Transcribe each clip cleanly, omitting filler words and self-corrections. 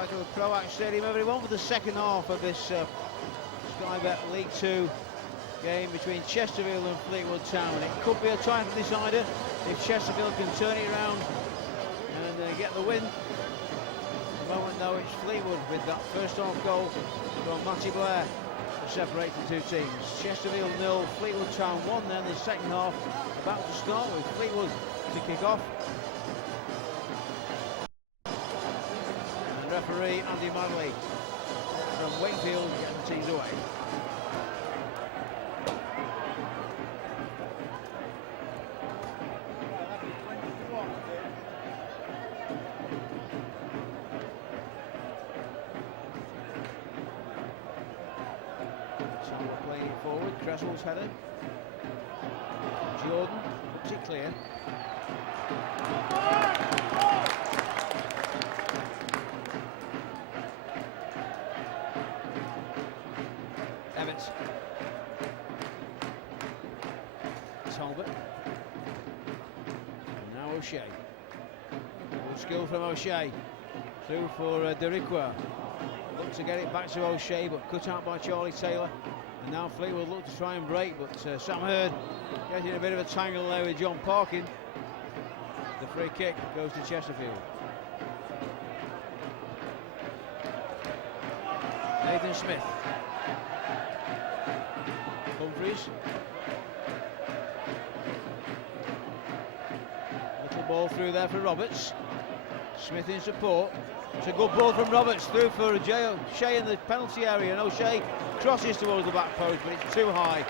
back to the Croac Stadium, everyone, for the second half of this Sky Bet League 2 game between Chesterfield and Fleetwood Town. It could be a title decider if Chesterfield can turn it around and get the win. At the moment, though, it's Fleetwood with that first half goal from Matty Blair to separate the two teams. Chesterfield 0, Fleetwood Town 1. Then the second half about to start with Fleetwood to kick off. Referee Andy Madley from Wakefield getting the teams away. So we're playing it forward. Creswell's header. Jordan puts it clear. Talbot. And now O'Shea. Good skill from O'Shea. Through for Derriqua. Look to get it back to O'Shea, but cut out by Charlie Taylor. And now Fleetwood look to try and break, but Sam Hurd getting a bit of a tangle there with John Parkin. The free kick goes to Chesterfield. Nathan Smith. Humphries. Little ball through there for Roberts. Smith in support. It's a good ball from Roberts through for O'Shea in the penalty area, and O'Shea crosses towards the back post, but it's too high.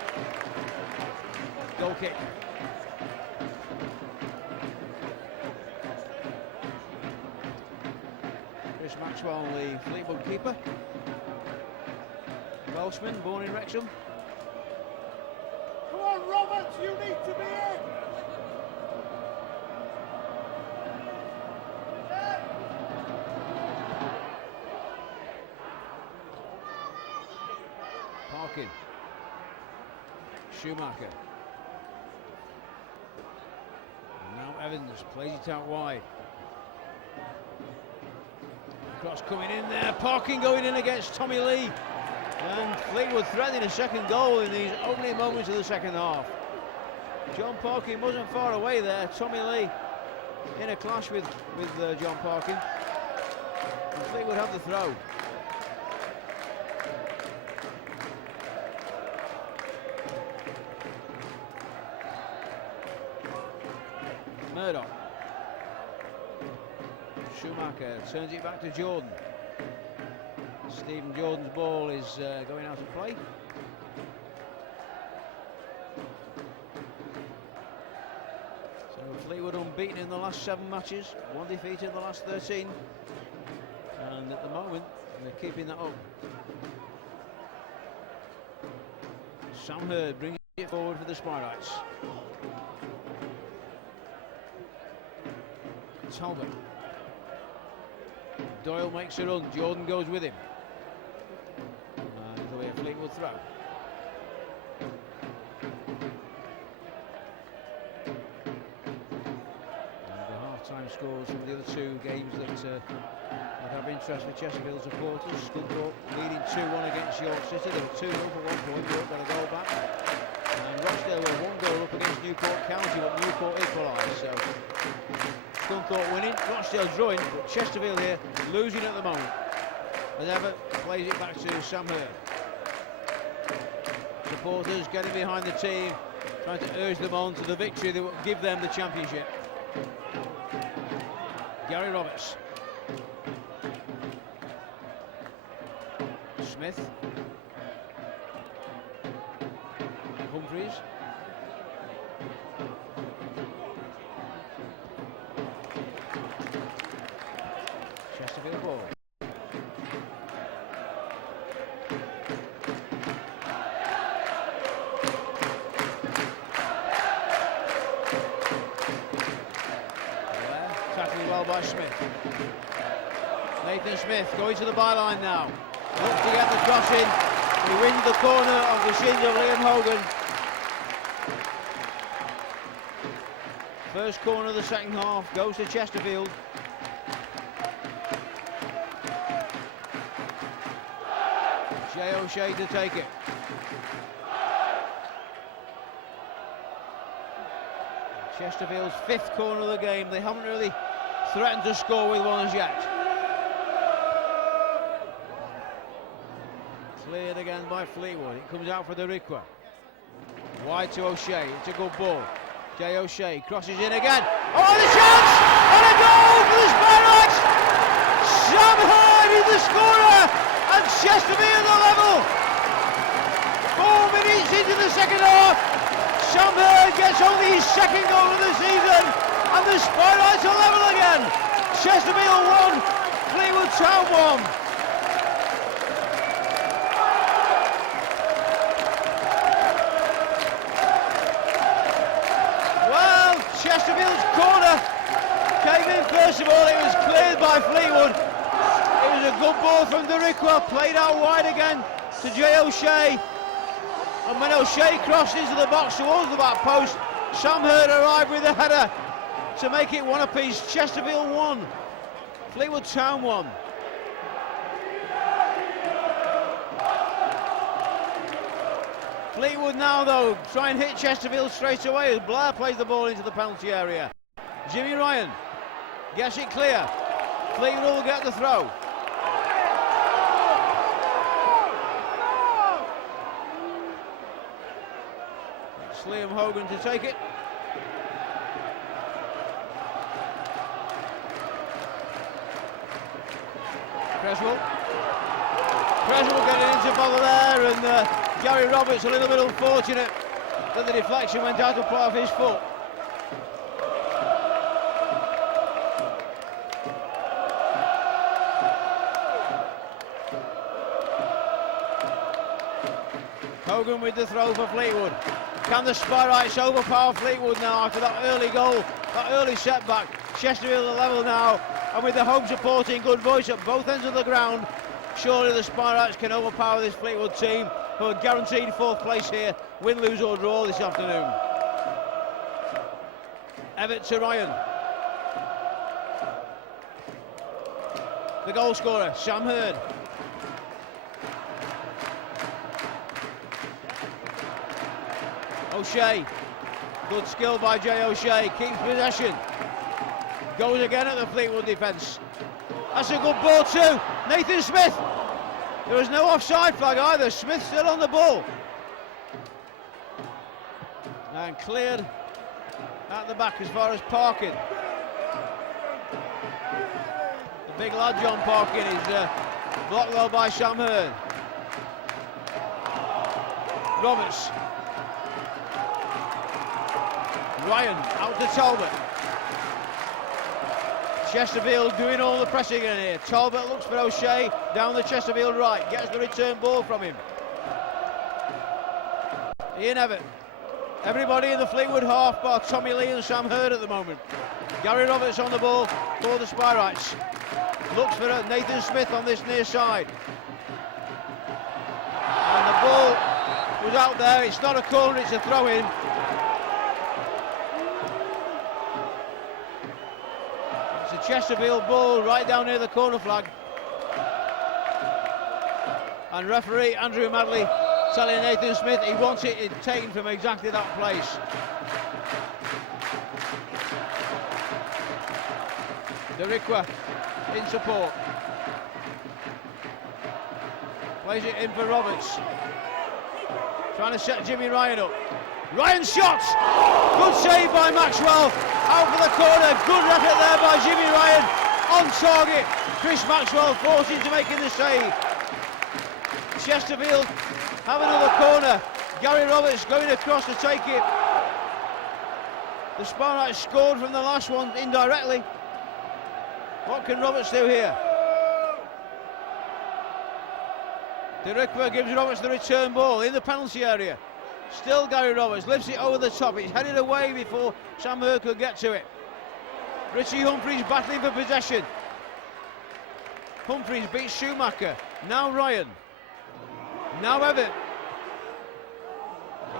Goal kick. Chris Maxwell, the Fleetwood keeper. Welshman, born in Wrexham. Come on, Roberts, you need to be in! Parkin. Schumacher. And now Evans plays it out wide. Cross coming in there. Parkin going in against Tommy Lee. And Fleetwood threatening a second goal in these opening moments of the second half. John Parkin wasn't far away there. Tommy Lee in a clash with John Parkin. And Fleetwood have the throw. Murdoch. Schumacher turns it back to Jordan. Stephen Jordan's ball is going out of play. So Fleetwood unbeaten in the last 7 matches, 1 defeat in the last 13. And at the moment, they're keeping that up. Sam Hurd brings it forward for the Spirites. Talbot. Doyle makes a run, Jordan goes with him. It'll be a Fleetwood throw. And the half-time scores from the other 2 games that have interest for Chesterfield supporters. Scunthorpe leading 2-1 against York City. They were 2-0 for 1 point, York got a goal back. And Rochdale were 1 goal up against Newport County, but Newport equalised. So Scunthorpe winning, Rochdale drawing, but Chesterfield here losing at the moment. And Everett plays it back to Sam Hurd. Supporters getting behind the team, trying to urge them on to the victory that will give them the championship. Gary Roberts. Smith. Humphries. Chesterfield ball. Tackling well by Smith. Nathan Smith going to the byline now. Looks to get the cross in. He wins the corner off the shins of Liam Hogan. First corner of the second half goes to Chesterfield. Jay O'Shea to take it. Chesterfield's 5th corner of the game. They haven't really threatened to score with one as yet. Cleared again by Fleetwood. It comes out for the Riqua. Wide to O'Shea. It's a good ball. Jay O'Shea crosses in again. Oh, and a chance! And a goal for the Sparrows! Sam Hurd is the scorer, and Chesterfield are level. 4 minutes into the second half. Sam Hurd gets only his 2nd goal of the season, and the Sparrows are level again. Chesterfield 1, Fleetwood Town 1. Chesterfield's corner came in first of all. It was cleared by Fleetwood. It was a good ball from Deriqua, played out wide again to Jay O'Shea. And when O'Shea crossed into the box towards the back post, Sam Hurd arrived with a header to make it 1 apiece. Chesterfield 1, Fleetwood Town 1. Fleetwood now, though, try and hit Chesterfield straight away as Blair plays the ball into the penalty area. Jimmy Ryan gets it clear. Fleetwood will get the throw. It's Liam Hogan to take it. Creswell getting into bother there, and Gary Roberts a little bit unfortunate that the deflection went out of play off his foot. Hogan with the throw for Fleetwood. Can the Sparrites overpower Fleetwood now after that early goal, that early setback? Chesterfield are level now, and with the home supporting good voice at both ends of the ground, surely the Sparrites can overpower this Fleetwood team, who are guaranteed 4th place here, win, lose or draw this afternoon. Everett to Ryan. The goal scorer, Sam Hurd. O'Shea, good skill by Jay O'Shea, keeps possession. Goes again at the Fleetwood defence. That's a good ball too. Nathan Smith. There was no offside flag either. Smith still on the ball. And cleared at the back as far as Parkin. The big lad John Parkin is blocked well by Sam Hurd. Roberts. Ryan out to Talbot. Chesterfield doing all the pressing in here. Talbot looks for O'Shea down the Chesterfield right, gets the return ball from him. Ian Everett. Everybody in the Fleetwood half bar Tommy Lee and Sam Hurd at the moment. Gary Roberts on the ball for the Sparrites. Looks for Nathan Smith on this near side. And the ball was out there. It's not a corner, it's a throw in. Chesterfield ball right down near the corner flag, and referee Andrew Madley telling Nathan Smith he wants it taken from exactly that place. Deriqua in support, plays it in for Roberts, trying to set Jimmy Ryan up. Ryan shot! Good save by Maxwell. Out for the corner. Good racket there by Jimmy Ryan. On target. Chris Maxwell forced into making the save. Chesterfield have another corner. Gary Roberts going across to take it. The Sparrites scored from the last one indirectly. What can Roberts do here? Deriqua gives Roberts the return ball in the penalty area. Still Gary Roberts lifts it over the top. It's headed away before Sam Hurd could get to it. Richie Humphreys battling for possession. Humphreys beats Schumacher. Now Ryan. Now Everett.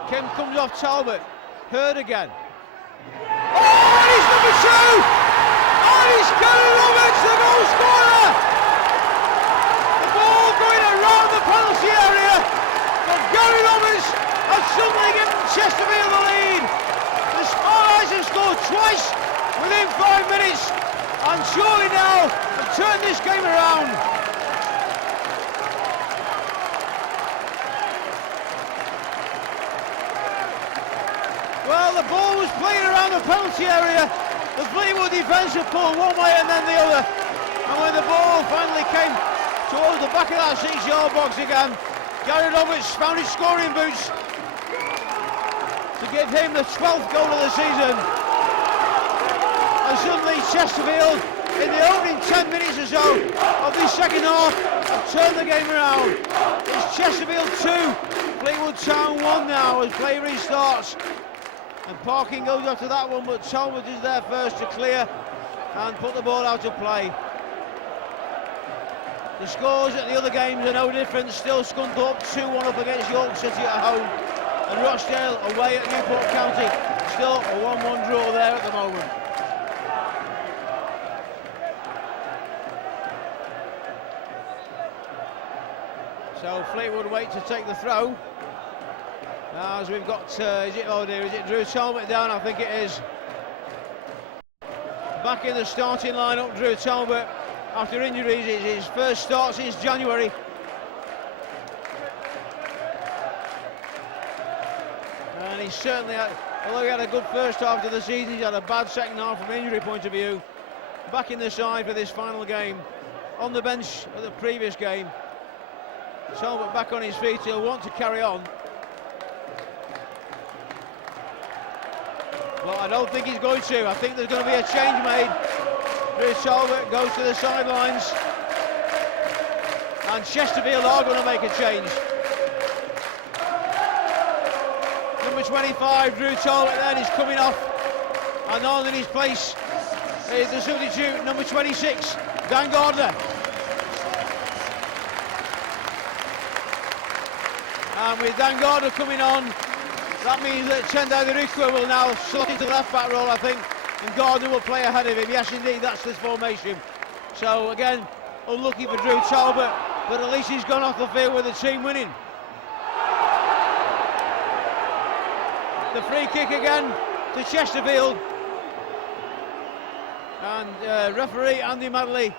Kim comes off Talbot. Hurd again. Oh, and he's number 2! And it's Gary Roberts, the goal scorer! The ball going around the penalty area. Gary Roberts has suddenly given Chesterfield the lead. The Spartans have scored twice within 5 minutes, and surely now have turned this game around. Well, the ball was playing around the penalty area. The Fleetwood defence had pulled one way and then the other. And when the ball finally came towards the back of that 6-yard box again, Gary Roberts found his scoring boots to give him the 12th goal of the season. And suddenly Chesterfield, in the opening 10 minutes or so of this second half, have turned the game around. It's Chesterfield 2, Fleetwood Town 1 now as play restarts. And Parkin goes after that one, but Talbot is there first to clear and put the ball out of play. The scores at the other games are no different. Still Scunthorpe 2-1 up against York City at home, and Rochdale away at Newport County. Still a 1-1 draw there at the moment. So Fleetwood wait to take the throw. Now as we've got, is it Drew Talbot down? I think it is. Back in the starting lineup, Drew Talbot, after injuries. It's his first start since January. And he's certainly had, although he had a good first half of the season, he's had a bad second half from an injury point of view. Back in the side for this final game. On the bench at the previous game. Talbot back on his feet, he'll want to carry on. But I don't think he's going to. I think there's going to be a change made. Drew Talbot goes to the sidelines. And Chesterfield are going to make a change. Number 25, Drew Talbot then is coming off. And on in his place is the substitute, number 26, Dan Gardner. And with Dan Gardner coming on, that means that Tendai Dirikwa will now slot into the left back role, I think, and Gardner will play ahead of him. Yes, indeed, that's this formation. So again, unlucky for Drew Talbot, but at least he's gone off the field with the team winning. The free kick again to Chesterfield, and referee Andy Madley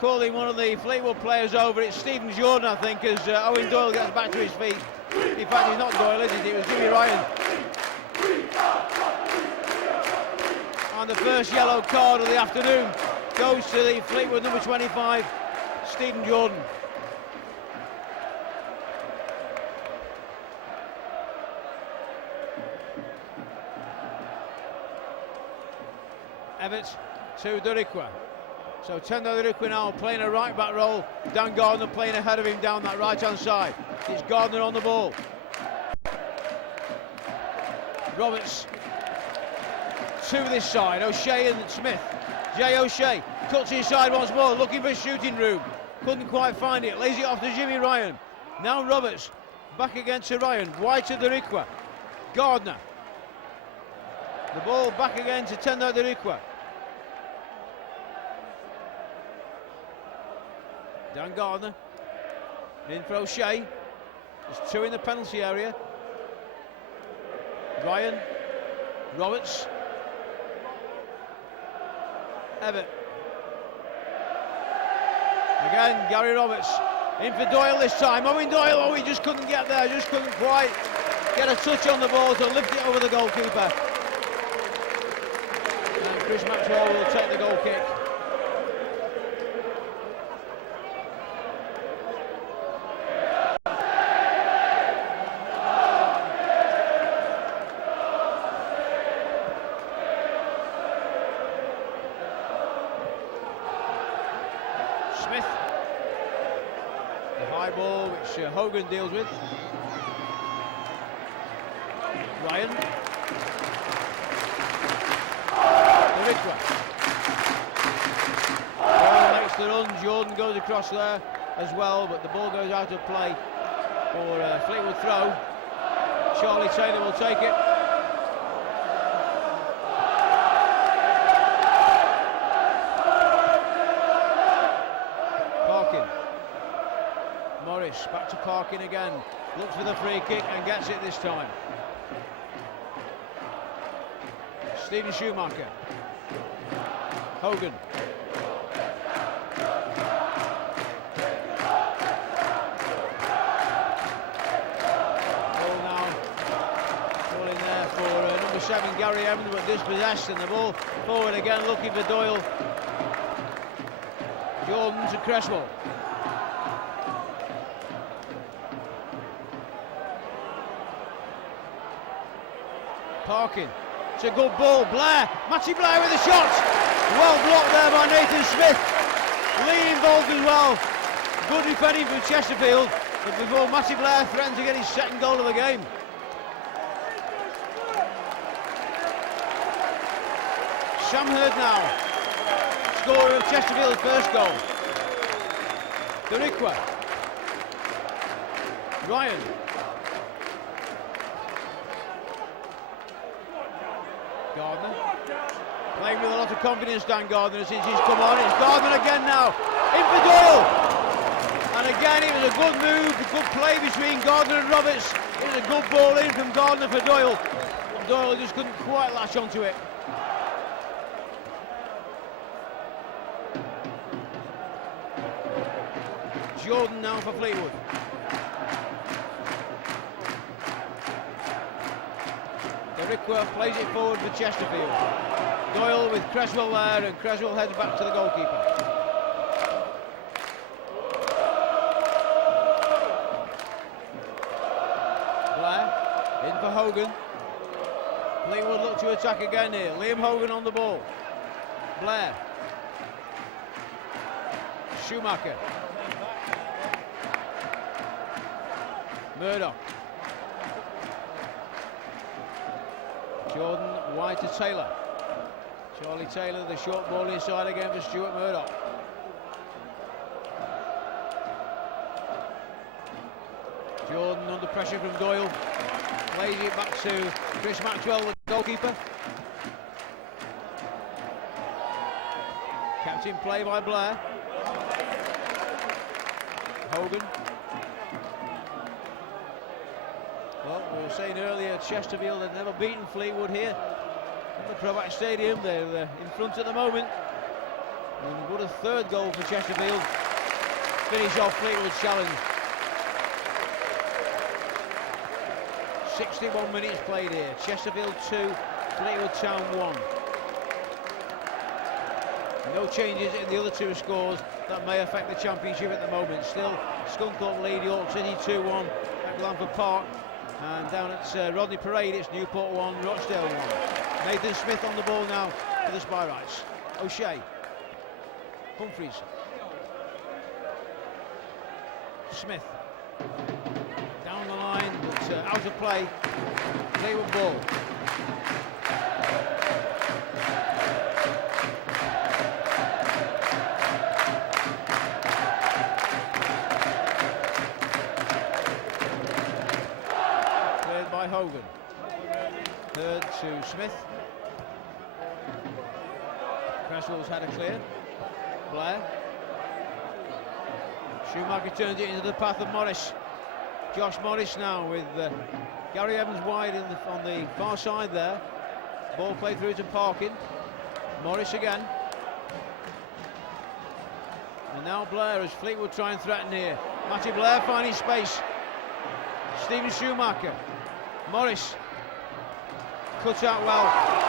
calling one of the Fleetwood players over. It's Stephen Jordan, I think, as Owen Doyle gets back to his feet. In fact, he's not Doyle, is it? It was Jimmy Ryan. And the first yellow card of the afternoon goes to the Fleetwood number 25, Stephen Jordan. Everett to Dirikwa. So Tendai Dirikwa now playing a right back role. Dan Gardner playing ahead of him down that right hand side. It's Gardner on the ball. Roberts to this side. O'Shea and Smith. Jay O'Shea cuts inside once more, looking for shooting room. Couldn't quite find it. Lays it off to Jimmy Ryan. Now Roberts back again to Ryan. Wide to Dirikwa. Gardner. The ball back again to Tendai Dirikwa. Dan Gardner in for O'Shea. There's two in the penalty area. Ryan, Roberts, Everett. Again, Gary Roberts in for Doyle this time. Owen Doyle, oh, he just couldn't get there, just couldn't quite get a touch on the ball to lift it over the goalkeeper. And Chris Maxwell will take the goal kick. Smith, the high ball which Hogan deals with. Ryan, Dirikwa. Ball makes the run. Jordan goes across there as well, but the ball goes out of play for a Fleetwood throw. Charlie Taylor will take it. Morris back to Parkin again. Looks for the free kick and gets it this time. Stephen Schumacher. Hogan. Ball now falling there for number 7 Gary Evans, but dispossessed, and the ball forward again looking for Doyle. Jordan to Cresswell. Parkin. It's a good ball. Blair. Matty Blair with the shot. Well blocked there by Nathan Smith. Lee involved as well. Good defending from Chesterfield. But before Matty Blair threatened to get his second goal of the game. Sam Hurd now. Scorer of Chesterfield's first goal. Derikwa. Ryan. Gardner. Playing with a lot of confidence, Dan Gardner, since he's come on. It's Gardner again now. In for Doyle. And again, it was a good move, a good play between Gardner and Roberts. It was a good ball in from Gardner for Doyle. And Doyle just couldn't quite latch onto it. Jordan now for Fleetwood. Derikwa plays it forward for Chesterfield. Doyle with Cresswell there, and Cresswell heads back to the goalkeeper. Blair in for Hogan. Fleetwood look to attack again here. Liam Hogan on the ball. Blair. Schumacher. Murdoch. Jordan wide to Taylor. Charlie Taylor, the short ball inside again for Stuart Murdoch. Jordan under pressure from Doyle. Plays it back to Chris Maxwell, the goalkeeper. Captain play by Blair. Hogan. Well, we were saying earlier, Chesterfield had never beaten Fleetwood here at the Provac Stadium. They're in front at the moment. And what a third goal for Chesterfield. Finish off Fleetwood's challenge. 61 minutes played here. Chesterfield 2, Fleetwood Town 1. No changes in the other two scores that may affect the championship at the moment. Still, Scunthorpe lead York City 2-1 at Glanford Park. And down at Rodney Parade, it's Newport 1, Rochdale 1. Nathan Smith on the ball now for the Spyrites. O'Shea. Humphreys. Smith. Down the line, but out of play. Fleetwood ball. By Hogan. Third to Smith. Cresswell's had a clear. Blair. Schumacher turns it into the path of Morris. Josh Morris now with Gary Evans wide on the far side there. Ball played through to Parkin. Morris again. And now Blair as Fleetwood try and threaten here. Matty Blair finding space. Stephen Schumacher. Morris cut out well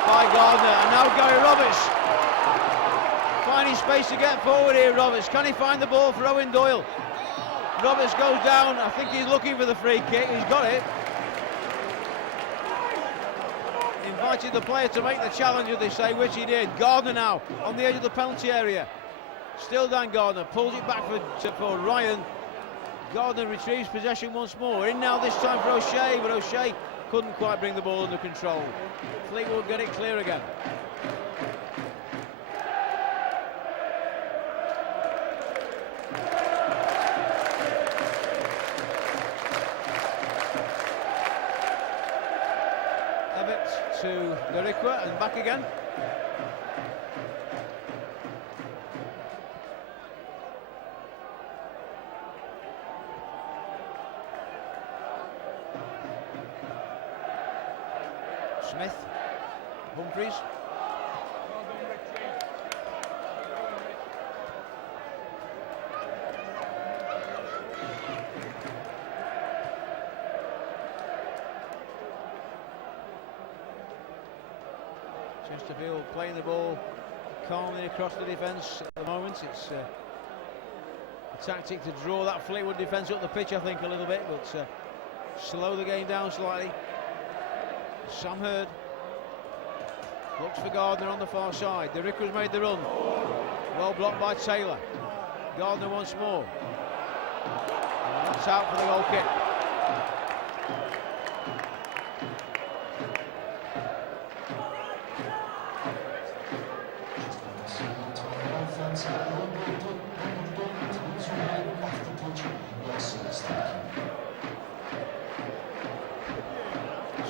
by Gardner, and now Gary Roberts finding space to get forward here. Roberts, can he find the ball for Owen Doyle? Roberts goes down. I think he's looking for the free kick. He's got it. Invited the player to make the challenge, as they say, which he did. Gardner now on the edge of the penalty area. Still Dan Gardner pulls it back for Ryan. Gardner retrieves possession once more. In now this time for O'Shea, but O'Shea couldn't quite bring the ball under control. Fleetwood get it clear again. Evatt to Derikwa and back again. Smith, Humphries. Chesterfield playing the ball calmly across the defence at the moment. It's a tactic to draw that Fleetwood defence up the pitch, I think, a little bit, but slow the game down slightly. Sam Hurd looks for Gardner on the far side. The Ricker's made the run. Well blocked by Taylor. Gardner once more. And that's out for the goal kick.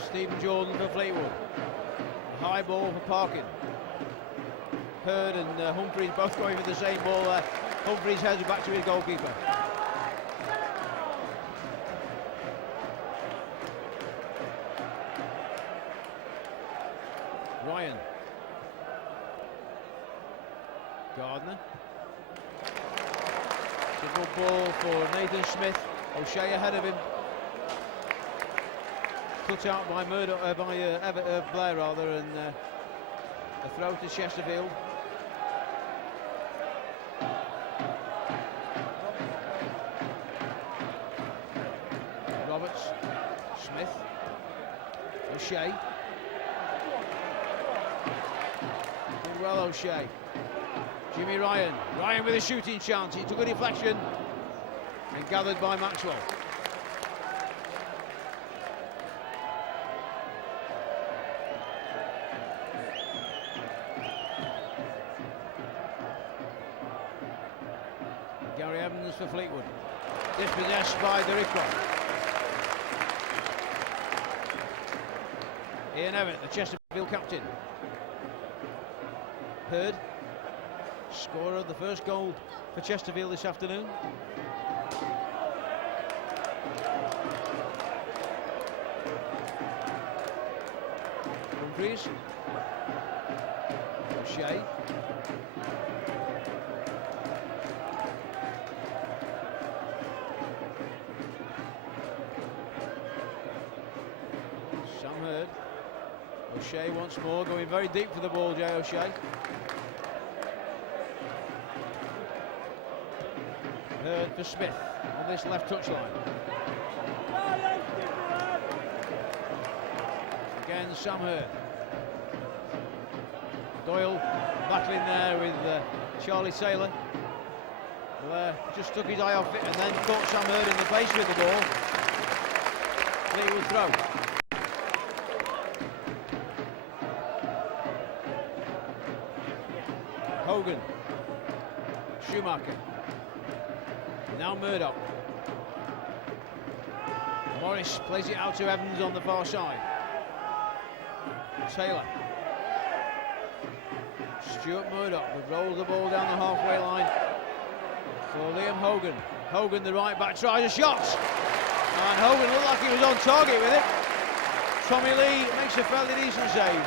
Stephen Jordan for Fleetwood. High ball for Parkin. Hurd and Humphries both going for the same ball there. Humphries heads back to his goalkeeper. Ryan. Gardner. It's a good ball for Nathan Smith. O'Shea ahead of him. Cut out by Blair rather, and a throw to Chesterfield. Roberts, Smith, O'Shea. Doing well, O'Shea. Jimmy Ryan. Ryan with a shooting chance. He took a deflection and gathered by Maxwell. Gary Evans for Fleetwood. Dispossessed by the Rickrock. Ian Evans, the Chesterfield captain. Hurd, scorer of the first goal for Chesterfield this afternoon. Humphries. O'Shea. Sam Hurd. O'Shea once more, going very deep for the ball, Jay O'Shea. Hurd for Smith on this left touchline. Again, Sam Hurd. Doyle battling there with Charlie Taylor. Blair just took his eye off it and then caught Sam Hurd in the face with the ball. Fleetwood throw. Hogan. Schumacher. Now Murdoch. Morris plays it out to Evans on the far side. Taylor. Stuart Murdoch rolls the ball down the halfway line for Liam Hogan. Hogan, the right back, tries a shot. And Hogan looked like he was on target with it. Tommy Lee makes a fairly decent save.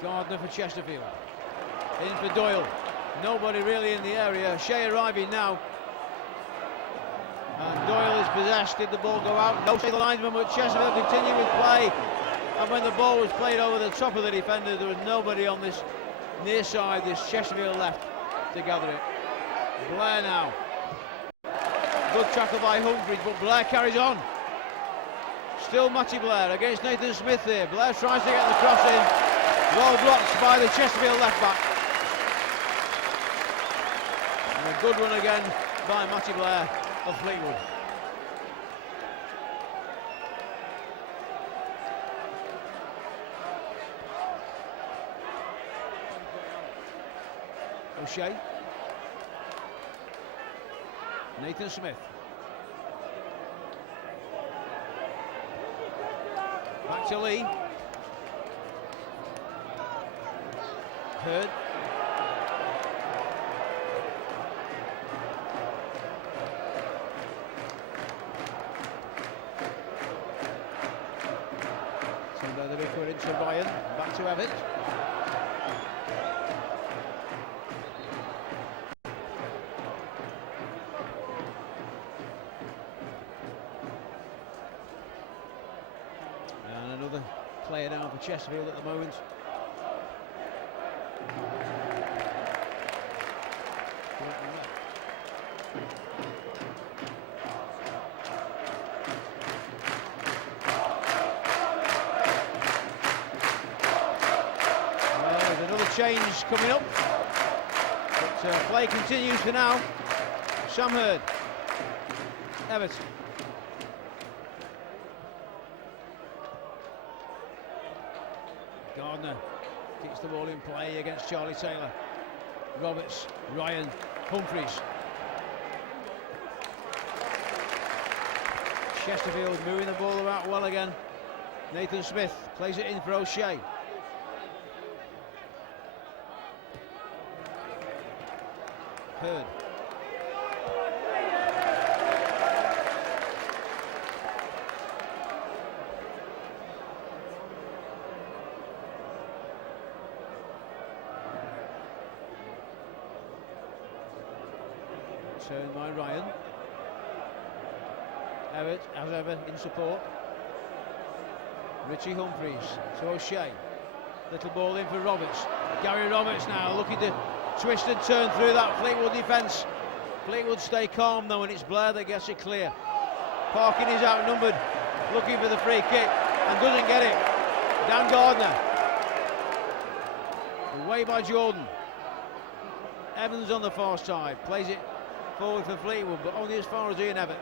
Gardner for Chesterfield. In for Doyle. Nobody really in the area. Shea arriving now. And Doyle is possessed. Did the ball go out? No, the linesman, but Chesterfield continued with play. And when the ball was played over the top of the defender, there was nobody on this near side, this Chesterfield left, to gather it. Blair now. Good tackle by Humphries, but Blair carries on. Still Matty Blair against Nathan Smith here. Blair tries to get the cross in. Well blocked by the Chesterfield left back. And a good run again by Matty Blair of Fleetwood. O'Shea. Nathan Smith. Back to Lee. Hurd. Send over the Vicar into Ryan. Back to Evans. And another player now for Chesterfield at the moment. There's another change coming up, but play continues for now. Sam Hurd, Everton. Gardner kicks the ball in play against Charlie Taylor. Roberts, Ryan, Humphreys. Chesterfield moving the ball about well again. Nathan Smith plays it in for O'Shea. Hurd. Turned by Ryan. Everett, as ever, in support. Richie Humphreys to O'Shea. Little ball in for Roberts. Gary Roberts now looking to twist and turn through that Fleetwood defence. Fleetwood stay calm though, and it's Blair that gets it clear. Parkin is outnumbered, looking for the free kick and doesn't get it. Dan Gardner. Away by Jordan. Evans on the far side, plays it forward for Fleetwood, but only as far as Ian Everett.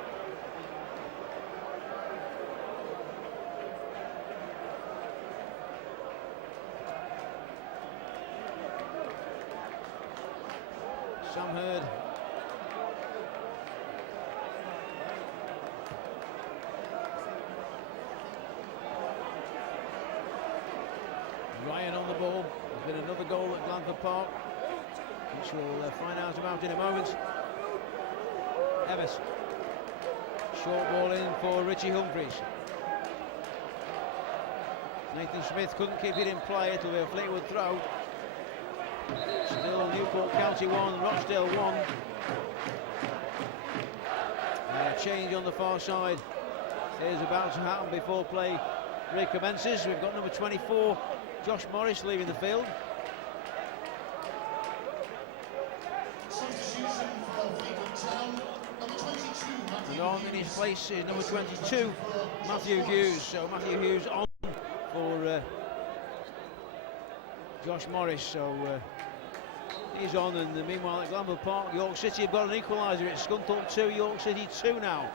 Sam Hurd. Ryan on the ball. There's been another goal at Glanford Park, which we'll find out about in a moment. Evers. Short ball in for Richie Humphreys. Nathan Smith couldn't keep it in play. It'll be a Fleetwood throw. Still Newport County 1, Rochdale 1. And a change on the far side is about to happen before play recommences. We've got number 24, Josh Morris, leaving the field. Substitution for Fleetwood Town, number 22, And on in his place is number 22, Matthew Hughes. So Matthew Hughes on for Josh Morris. So he's on, and meanwhile at Glanford Park, York City have got an equaliser. It's Scunthorpe 2, York City 2 now.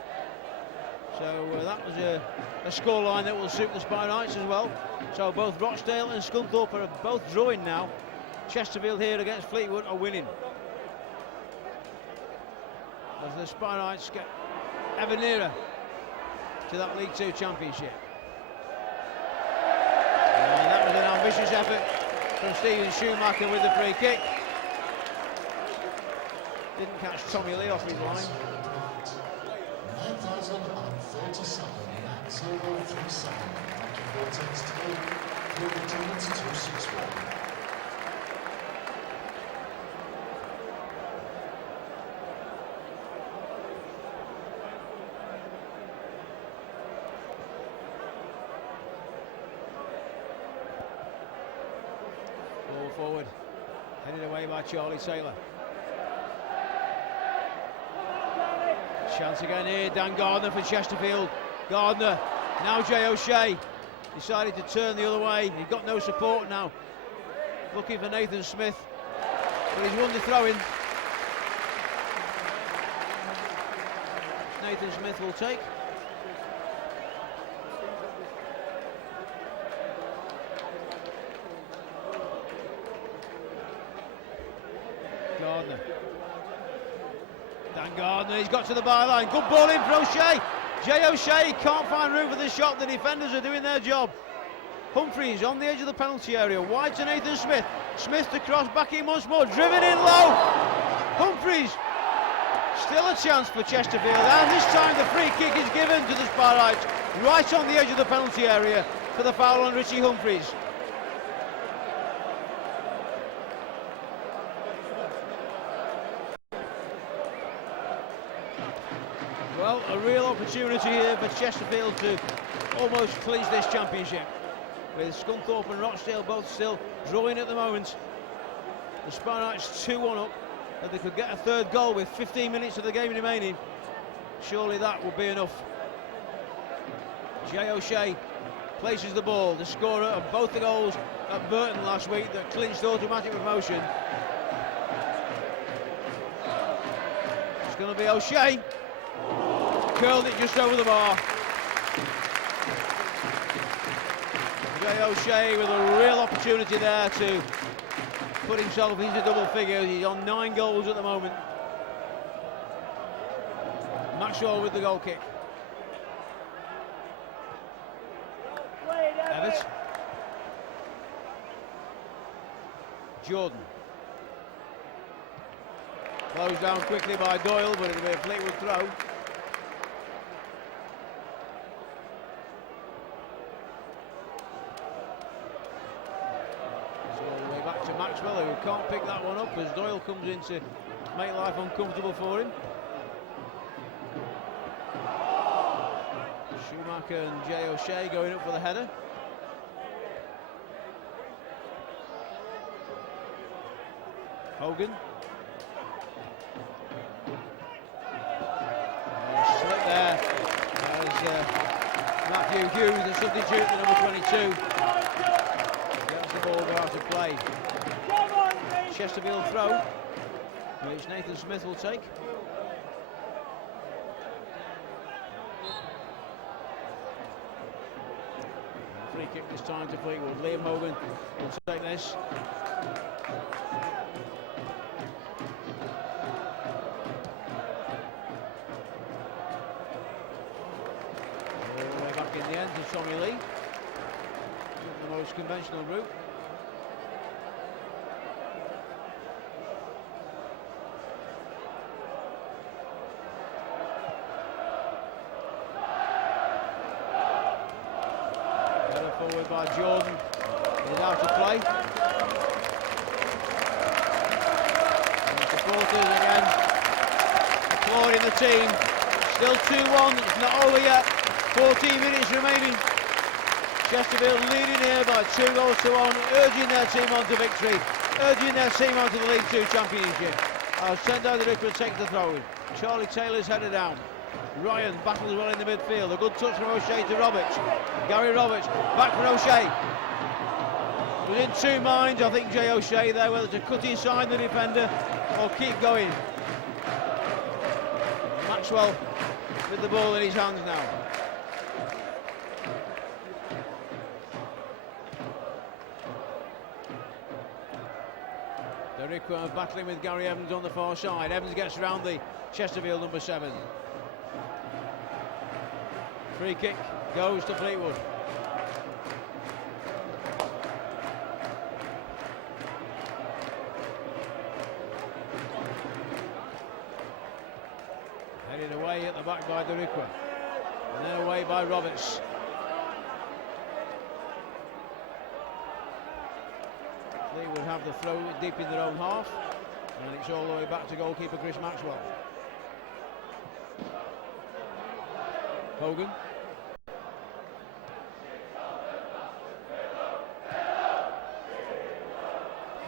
So that was a scoreline that will suit the Spy-Knights as well. So both Rochdale and Scunthorpe are both drawing now. Chesterfield here against Fleetwood are winning, as the Spy-Knights get ever nearer to that League 2 championship. And that was an ambitious effort from Stephen Schumacher with the free kick. Didn't catch Tommy Lee off his line. 9,037 at 037. Text to the 261. Ball forward, headed away by Charlie Taylor. Chance again here, Dan Gardner for Chesterfield. Gardner, now Jay O'Shea, decided to turn the other way. He got no support now. Looking for Nathan Smith, but he's won the throw-in. Nathan Smith will take. Gardner. Dan Gardner, he's got to the byline. Good ball in for O'Shea. Jay O'Shea can't find room for the shot. The defenders are doing their job. Humphreys on the edge of the penalty area, wide to Nathan Smith. Smith to cross, back in once more, driven in low. Humphreys, still a chance for Chesterfield, and this time the free kick is given to the Sparrites, right on the edge of the penalty area for the foul on Richie Humphreys. Well, a real opportunity here for Chesterfield to almost clinch this championship. With Scunthorpe and Rochdale both still drawing at the moment. The Sparrites 2-1 up, and they could get a third goal with 15 minutes of the game remaining. Surely that would be enough. Jay O'Shea places the ball, the scorer of both the goals at Burton last week that clinched automatic promotion. It's going to be O'Shea. Curled it just over the bar. Jay O'Shea with a real opportunity there to put himself into double figures. He's on 9 goals at the moment. Maxwell with the goal kick. Evans. Jordan. Closed down quickly by Doyle, but it'll be a Fleetwood throw. To Maxwell, who can't pick that one up as Doyle comes in to make life uncomfortable for him. Schumacher and Jay O'Shea going up for the header. Hogan. Slip there as Matthew Hughes, the substitute, the number 22. Gets the ball go out of play. Chesterfield throw, which Nathan Smith will take. Free kick this time to Fleetwood. Liam Hogan will take this. All the way back in the end to Tommy Lee. The most conventional route. Forward by Jordan, is out of play. And the supporters again applauding the team. Still 2-1, it's not over yet. 14 minutes remaining. Chesterfield leading here by 2-1, urging their team on to victory, urging their team on to the League Two Championship. As Sendai the Rick will take the throw in. Charlie Taylor's headed down. Ryan battles well in the midfield. A good touch from O'Shea to Roberts. Gary Roberts back from O'Shea. Was in 2 minds, I think, Jay O'Shea there, whether to cut inside the defender or keep going. Maxwell with the ball in his hands now. Derek battling with Gary Evans on the far side. Evans gets around the Chesterfield number 7. Free kick goes to Fleetwood. Headed away at the back by Derikwa. And then away by Roberts. Fleetwood have the throw deep in their own half. And it's all the way back to goalkeeper Chris Maxwell. Hogan.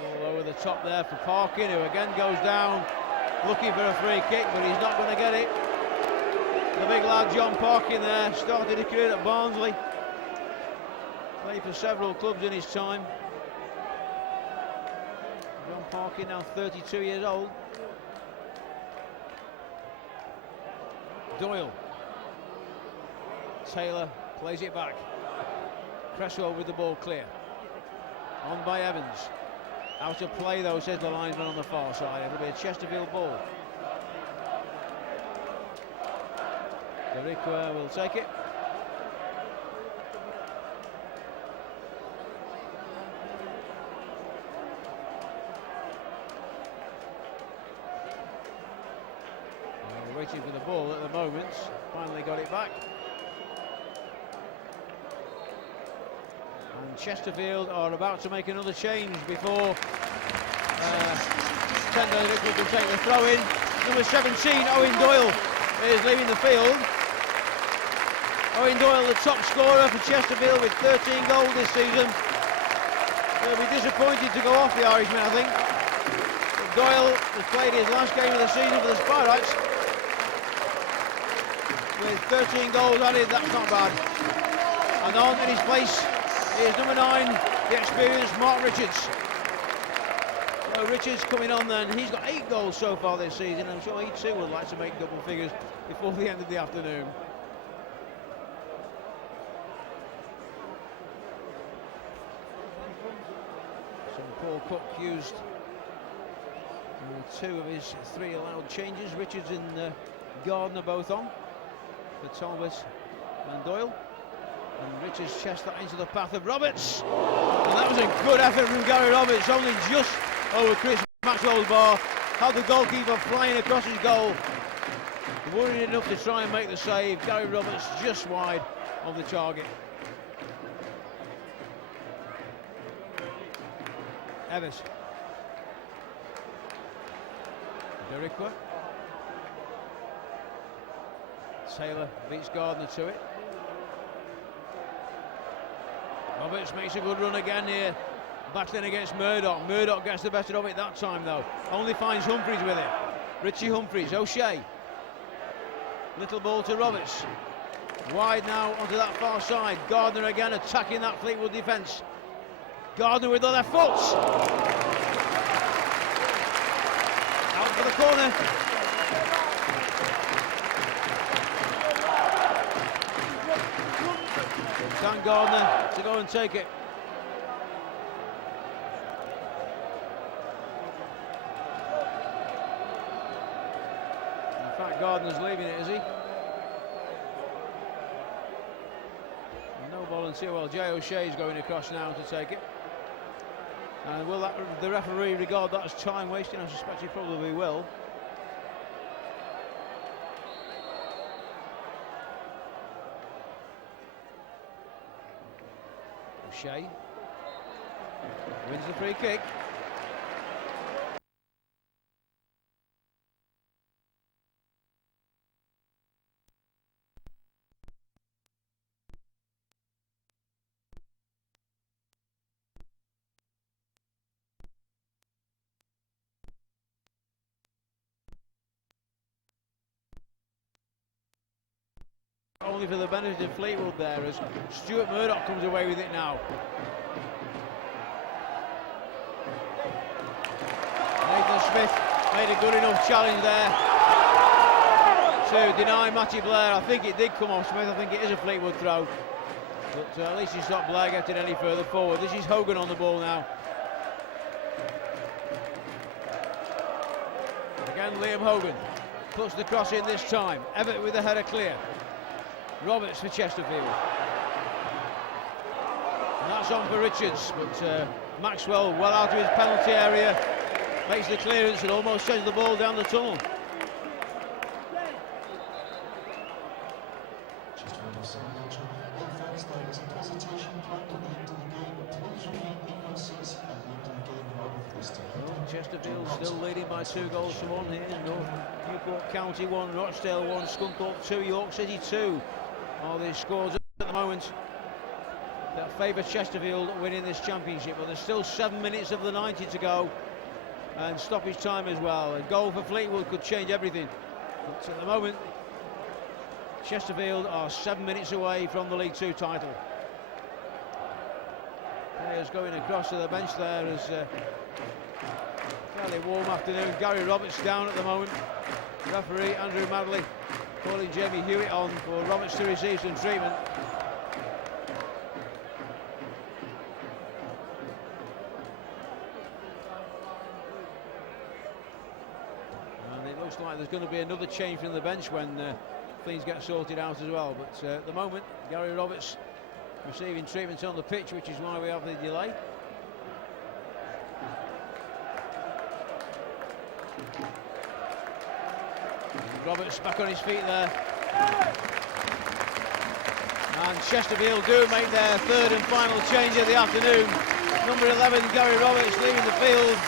All over the top there for Parkin, who again goes down looking for a free kick, but he's not going to get it. The big lad John Parkin there started his career at Barnsley. Played for several clubs in his time. John Parkin now 32 years old. Doyle. Taylor plays it back. Cresswell with the ball clear. On by Evans. Out of play though, says the linesman on the far side. It'll be a Chesterfield ball. Derikwa will take it. Roberts finally got it back. And Chesterfield are about to make another change before Tendon can take the throw in. Number 17, Owen Doyle, is leaving the field. Owen Doyle, the top scorer for Chesterfield with 13 goals this season. He'll be disappointed to go off, the Irishman, I think. But Doyle has played his last game of the season for the Spirates. With 13 goals added, that's not bad. And on in his place is number 9, the experienced Mark Richards. So Richards coming on then, he's got 8 goals so far this season. I'm sure he too would like to make double figures before the end of the afternoon. So Paul Cook used 2 of his 3 allowed changes. Richards and Gardner both on for Talbot and Doyle. And Richards chest that into the path of Roberts. And that was a good effort from Gary Roberts, only just over Chris Maxwell's bar. Had the goalkeeper flying across his goal. Worried enough to try and make the save. Gary Roberts just wide of the target. Evers. Derrickwa. Taylor beats Gardner to it. Roberts makes a good run again here, battling against Murdoch. Murdoch gets the better of it that time though. Only finds Humphreys with it. Richie Humphreys, O'Shea. Little ball to Roberts. Wide now onto that far side. Gardner again attacking that Fleetwood defence. Gardner with the left foot. Out for the corner. Dan Gardner to go and take it. In fact, Gardner's leaving it, is he? No volunteer. Well, Jay O'Shea's going across now to take it. And will the referee regard that as time wasting? I suspect he probably will. O'Shea wins the free kick. Only for the benefit of Fleetwood there, as Stuart Murdoch comes away with it now. Nathan Smith made a good enough challenge there to deny Matty Blair. I think it did come off Smith. I think it is a Fleetwood throw, but at least he stopped Blair getting any further forward. This is Hogan on the ball now. Again, Liam Hogan puts the cross in this time. Everett with the header clear. Roberts for Chesterfield. And that's on for Richards, but Maxwell well out of his penalty area, makes the clearance and almost sends the ball down the tunnel. Just one offside action. All fans, there is a presentation planned at the end of the game. Please remain in your seats and leave the game over for this time. Well, Chesterfield still leading by 2 goals to 1 here. Newport County 1, Rochdale 1, Scunthorpe 2, York City 2. All these scores at the moment that favour Chesterfield winning this championship, but there's still 7 minutes of the 90 to go and stoppage time as well. A goal for Fleetwood could change everything, but at the moment Chesterfield are 7 minutes away from the League 2 title. Players going across to the bench there as fairly warm afternoon. Gary Roberts down at the moment. Referee Andrew Madley calling Jamie Hewitt on for Roberts to receive some treatment. And it looks like there's going to be another change from the bench when things get sorted out as well. But at the moment, Gary Roberts receiving treatment on the pitch, which is why we have the delay. Roberts back on his feet there. And Chesterfield do make their third and final change of the afternoon. Number 11, Gary Roberts, leaving the field.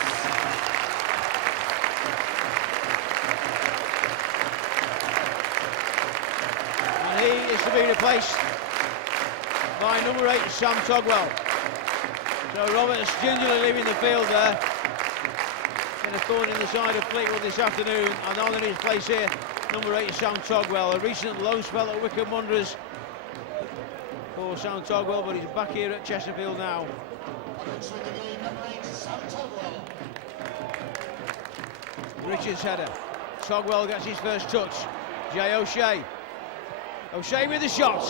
And he is to be replaced by number 8, Sam Togwell. So Roberts gingerly leaving the field there. In a thorn in the side of Fleetwood this afternoon, and on in his place here, number 8, Sam Togwell. A recent loan spell at Wycombe Wanderers for Sam Togwell, but he's back here at Chesterfield now. Richards' header. Togwell gets his first touch. Jay O'Shea. O'Shea with the shot.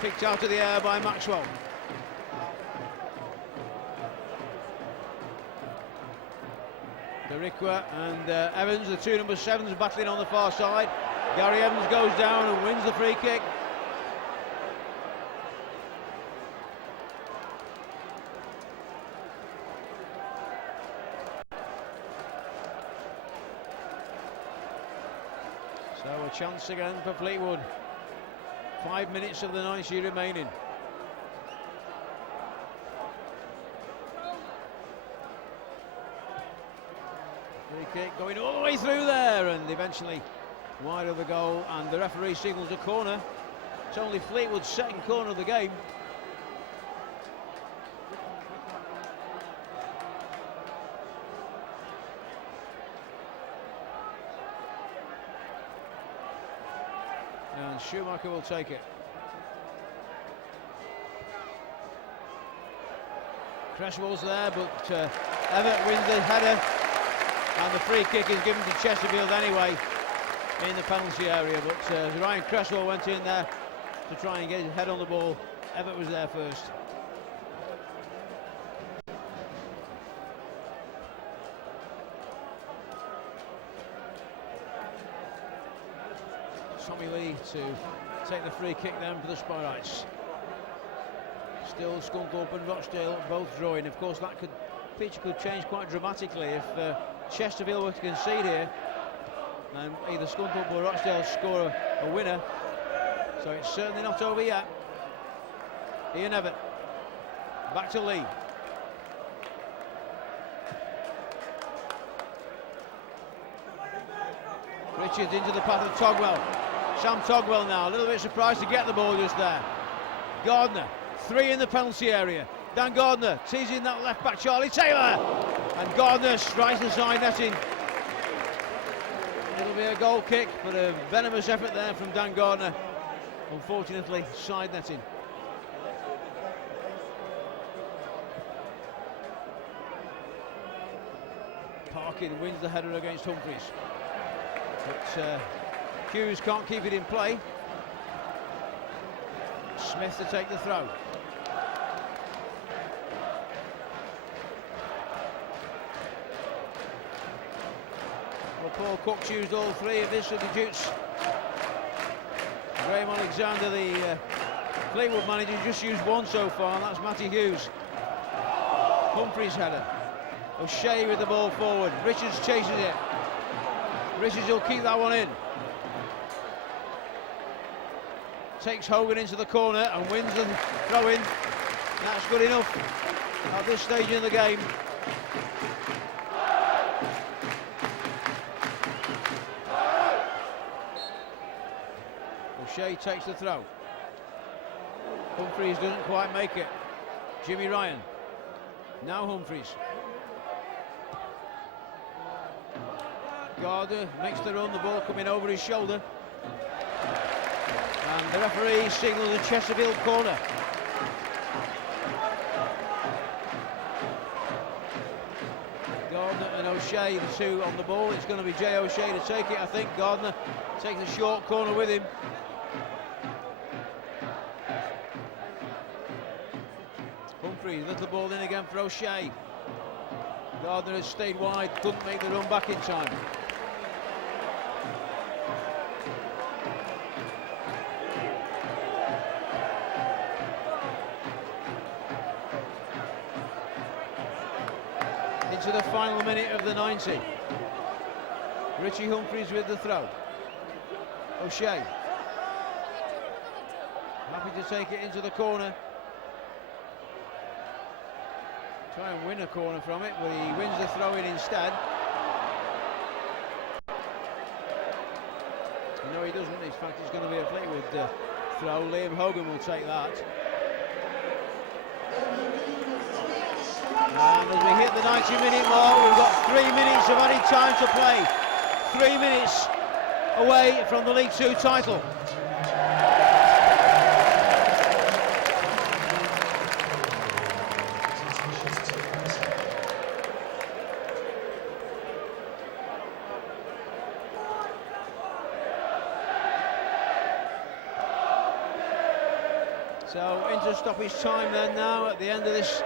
Picked out of the air by Maxwell. Derikwa and Evans, the two number 7s, battling on the far side. Gary Evans goes down and wins the free kick. So a chance again for Fleetwood. 5 minutes of the 90 remaining. Free kick going all the way through there, and eventually wide of the goal, and the referee signals a corner. It's only Fleetwood's second corner of the game. And Schumacher will take it. Cresswell's there, but Everett wins the header, and the free kick is given to Chesterfield anyway in the penalty area. But Ryan Cresswell went in there to try and get his head on the ball. Everett was there first. Tommy Lee to take the free kick then for the Spireites. Still Scunthorpe and Rochdale both drawing. Of course, that feature could change quite dramatically if Chesterfield were to concede here, and either Scunthorpe or Rochdale score a winner. So it's certainly not over yet. Ian Everett back to Lee. Richards into the path of Togwell. Sam Togwell now, a little bit surprised to get the ball just there. Gardner, 3 in the penalty area. Dan Gardner teasing that left back Charlie Taylor, and Gardner strikes the side netting. It'll be a goal kick, but a venomous effort there from Dan Gardner. Unfortunately, side netting. Parkin wins the header against Humphreys, but Hughes can't keep it in play. Smith to take the throw. Well, Paul Cook's used all 3 of his substitutes. Graham Alexander, the Fleetwood manager, just used 1 so far, and that's Matty Hughes. Humphreys' header. O'Shea with the ball forward. Richards chases it. Richards will keep that one in. Takes Hogan into the corner and wins the throw-in. That's good enough at this stage in the game. O'Shea takes the throw. Humphreys doesn't quite make it. Jimmy Ryan. Now Humphreys. Gardner makes the run, the ball coming over his shoulder. And the referee signals a Chesterfield corner. Gardner and O'Shea, the 2 on the ball. It's going to be Jay O'Shea to take it, I think. Gardner takes the short corner with him. Humphreys, little ball in again for O'Shea. Gardner has stayed wide, couldn't make the run back in time. Into the final minute of the 90. Richie Humphreys with the throw. O'Shea. Happy to take it into the corner. Try and win a corner from it, but he wins the throw-in instead. No, he doesn't. In fact, it's going to be a Fleetwood throw. Liam Hogan will take that. And as we hit the 90-minute mark, we've got 3 minutes of added time to play. 3 minutes away from the League Two title. So into stoppage time then now at the end of this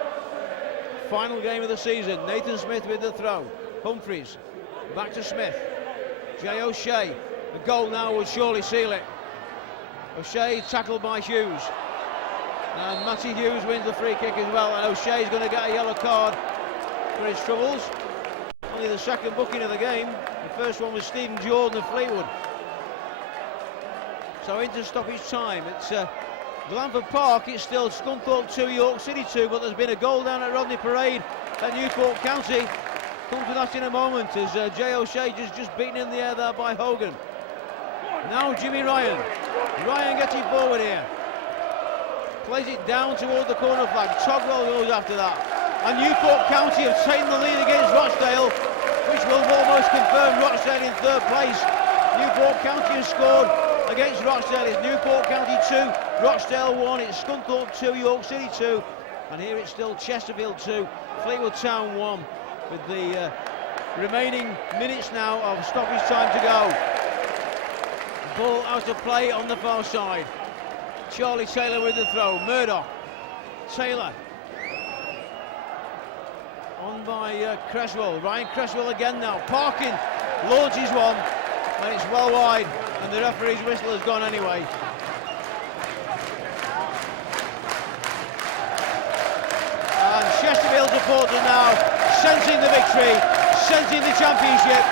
final game of the season. Nathan Smith with the throw. Humphreys back to Smith. Jay O'Shea. The goal now would surely seal it. O'Shea tackled by Hughes. And Matty Hughes wins the free kick as well. And O'Shea's going to get a yellow card for his troubles. Only the second booking of the game. The first one was Stephen Jordan of Fleetwood. So into stoppage time. It's Glanford Park, it's still Scunthorpe 2, York City 2, but there's been a goal down at Rodney Parade at Newport County. Come to that in a moment as Jay O'Shea just beaten in the air there by Hogan. Now Jimmy Ryan. Ryan getting forward here. Plays it down toward the corner flag. Togwell goes after that. And Newport County have taken the lead against Rochdale, which will almost confirm Rochdale in third place. Newport County has scored against Rochdale. It's Newport County 2, Rochdale 1, it's Scunthorpe 2, York City 2, and here it's still Chesterfield 2, Fleetwood Town 1, with the remaining minutes now of stoppage time to go. Ball out of play on the far side. Charlie Taylor with the throw. Murdoch. Taylor. On by Cresswell. Ryan Cresswell again now. Parkin launches one, and it's well wide, and the referee's whistle has gone anyway. And Chesterfield supporters now sensing the victory, sensing the championship.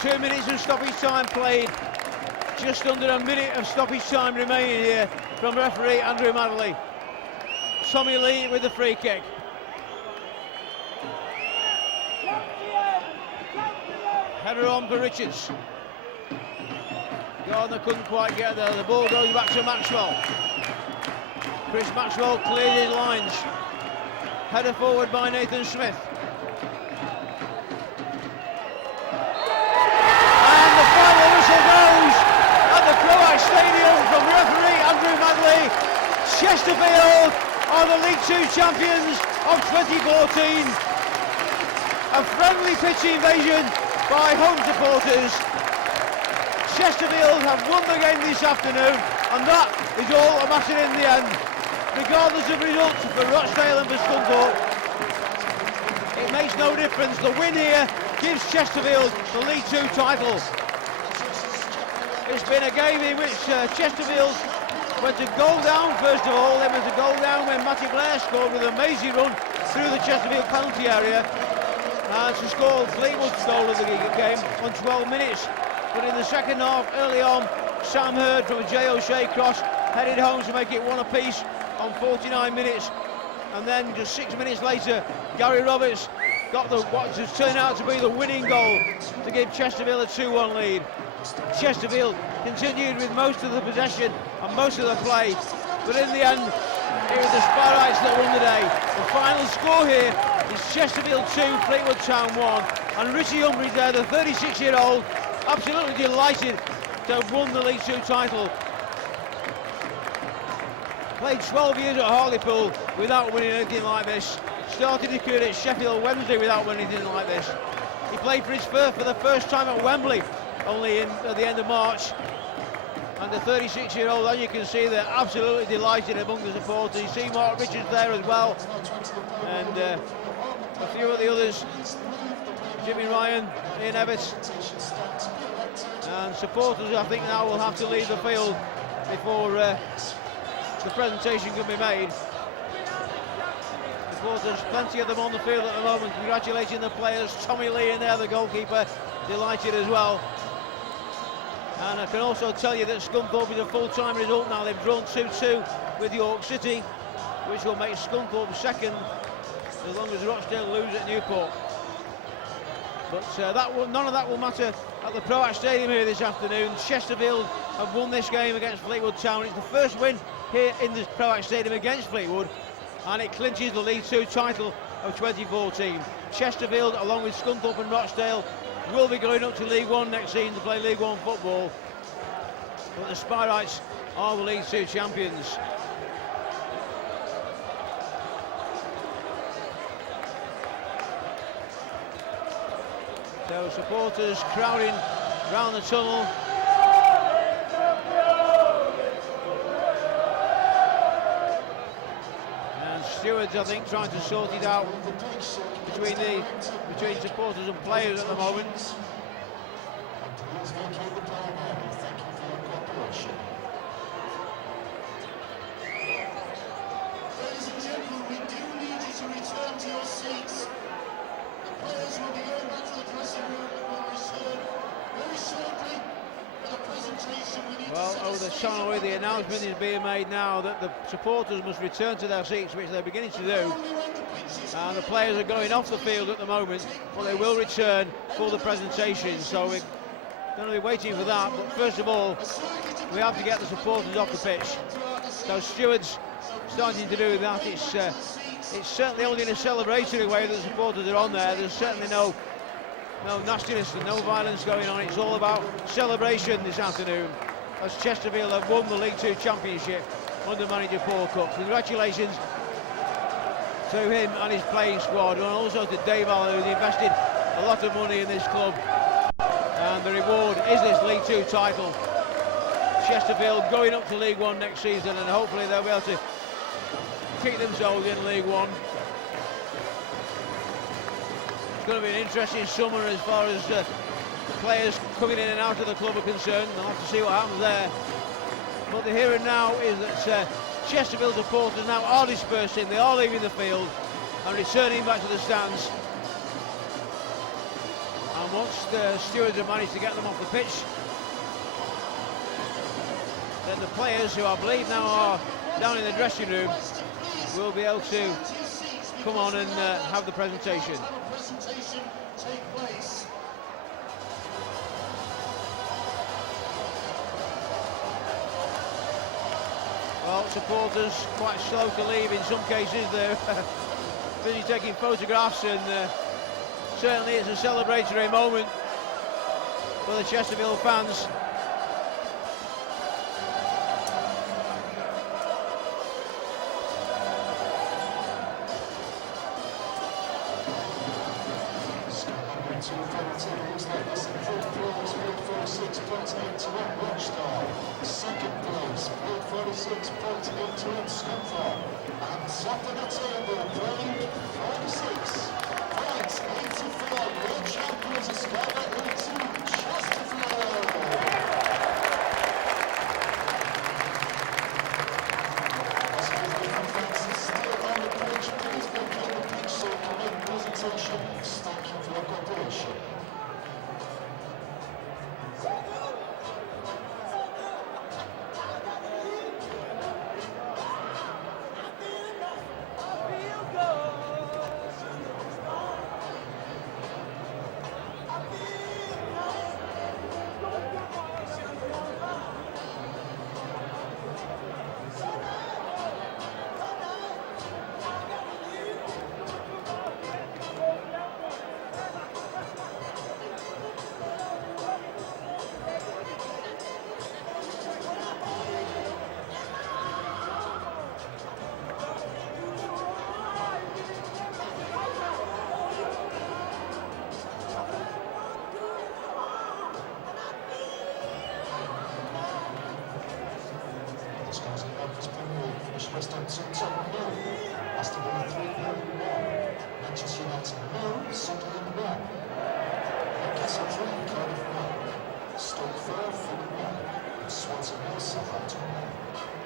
Two minutes of stoppage time played. Just under a minute of stoppage time remaining here from referee Andrew Madley. Tommy Lee with the free kick. Header on for Richards. Gardner couldn't quite get there. The ball goes back to Maxwell. Chris Maxwell cleared his lines. Header forward by Nathan Smith. Stadium from referee Andrew Madley. Chesterfield are the League Two champions of 2014. A friendly pitch invasion by home supporters. Chesterfield have won the game this afternoon, and that is all that mattered in the end, regardless of results for Rochdale and for Scunthorpe. It makes no difference. The win here gives Chesterfield the League Two title. It's been a game in which Chesterfield went a goal down first of all. There was a goal down when Matty Blair scored with an amazing run through the Chesterfield penalty area. And she scored Fleetwood's goal of the game on 12 minutes. But in the second half, early on, Sam Hurd from a J. O'Shea cross headed home to make it one apiece on 49 minutes. And then just 6 minutes later, Gary Roberts got what has turned out to be the winning goal to give Chesterfield a 2-1 lead. Chesterfield continued with most of the possession and most of the play, but in the end, it was the Sparrites that won the day. The final score here is Chesterfield 2, Fleetwood Town 1, and Richie Humphreys there, the 36-year-old, absolutely delighted to have won the League Two title. Played 12 years at Hartlepool without winning anything like this. Started his career at Sheffield Wednesday without winning anything like this. He played for the first time at Wembley only at the end of March, and the 36-year-old, as you can see, they're absolutely delighted among the supporters. You see Mark Richards there as well, and a few of the others, Jimmy Ryan, Ian Evans, and supporters I think now will have to leave the field before the presentation can be made. Supporters, plenty of them on the field at the moment, congratulating the players. Tommy Lee in there, the goalkeeper, delighted as well. And I can also tell you that Scunthorpe is a full-time result now. They've drawn 2-2 with York City, which will make Scunthorpe second as long as Rochdale lose at Newport. But none of that will matter at the Proact Stadium here this afternoon. Chesterfield have won this game against Fleetwood Town. It's the first win here in the Proact Stadium against Fleetwood, and it clinches the League Two title of 2014. Chesterfield, along with Scunthorpe and Rochdale, will be going up to League One next season to play League One football. But the Spirites are the League Two champions. So supporters crowding round the tunnel. And stewards, I think, trying to sort it out between supporters and players at the moment. Ladies and gentlemen, we do need you to return to your seats. The players will be going back to the dressing room and will return very shortly for the presentation. Well, over the tunnel, the announcement is being made now that the supporters must return to their seats, which they're beginning to do. And the players are going off the field at the moment, but they will return for the presentation. So we're going to be waiting for that. But first of all, we have to get the supporters off the pitch. So stewards starting to do that. It's certainly only in a celebratory way that the supporters are on there. There's certainly no nastiness and no violence going on. It's all about celebration this afternoon, as Chesterfield have won the League Two Championship under manager Paul Cook. Congratulations to him and his playing squad, and also to Dave Allen, who's invested a lot of money in this club. And the reward is this League Two title. Chesterfield going up to League One next season, and hopefully they'll be able to keep themselves in League One. It's going to be an interesting summer as far as players coming in and out of the club are concerned. They'll have to see what happens there. But the here and now is that Chesterfield supporters now are dispersing. They are leaving the field and returning back to the stands. And once the stewards have managed to get them off the pitch, then the players, who I believe now are down in the dressing room, will be able to come on and have the presentation. Well, supporters quite slow to leave in some cases. They're busy taking photographs, and certainly it's a celebratory moment for the Chesterfield fans. Second place, 46 points into Scunthorpe. And top of the table, playing 46 points, 84. World champions of Scarlet League 2, Chesterfield. Still on the pitch, please vacate the pitch so we can make the presentation. Thank you for your cooperation. Aston Villa 3-1. Manchester United 0, Sunderland 1. Newcastle 3, Cardiff 1. Stoke 4, Fulham 1. And Swansea 0, Southampton 1.